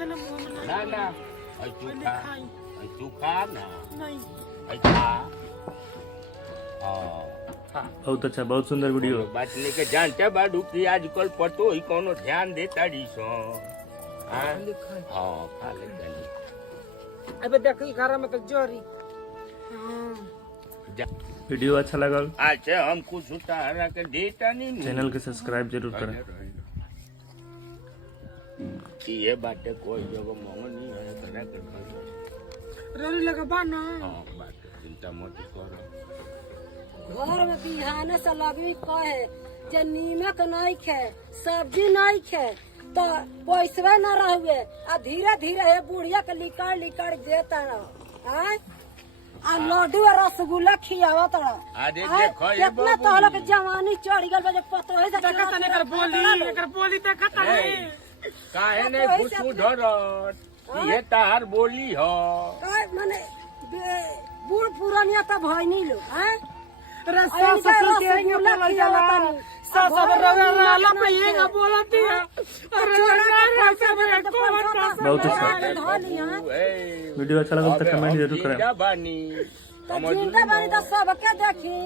ना ना चूखा ना अच्छा। बहुत अच्छा, बहुत सुंदर वीडियो। बात लेके जानते बाडू की आजकल पतो ही कोनो ध्यान देता रहीसो। हां खा ले चली। अबे देखी घर में तो जोरी। वीडियो अच्छा लगल अच्छा हम कुछ उतारा के देता नहीं। चैनल के सब्सक्राइब जरूर करें। ये बातें कोई जगह मंग नहीं है करा के रोरी लगा बाना। हां बात चिंता मत करो। घर में बिहाने से लगवी कहे जे नीमक नहीं खे सब्जी नहीं खे तो पैसवे न रहुए आ धीरे धीरे हे बुढ़िया के लिकड़ लिकड़ देता रह आ लड्डू और रसगुल्ला खियावत रह। अरे देखो ये कितना तहला के जवानी चढ़ गल बा जे पतो है देखा तने कर बोली देखा तने काहे ने खुशू धरत ये तार बोली हो माने बूढ़ पुरानिया तो भई नहीं लो हैं रस्ता ससुर के ये बोला जाला सब रला पे ये ना बोलती है अरे सब बहुत अच्छा वीडियो अच्छा लगा तो कमेंट जरूर करें। जिंदा बानी तो सबके देखी।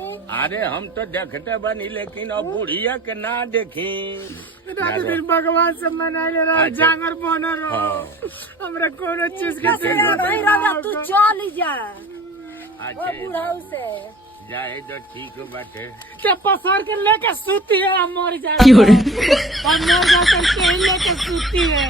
अरे हम तो देखते बनी लेकिन अब बुढ़िया के ना देखी। दिन भगवान से मना ले रहा जांगर बनो रहो हमरा कोनो चीज के नहीं रहा तू चल जा अच्छा बुढ़ाऊ से जाए तो ठीक बाटे के पसार के लेके सूती है मर जाए और मर जाकर के लेके सूती है।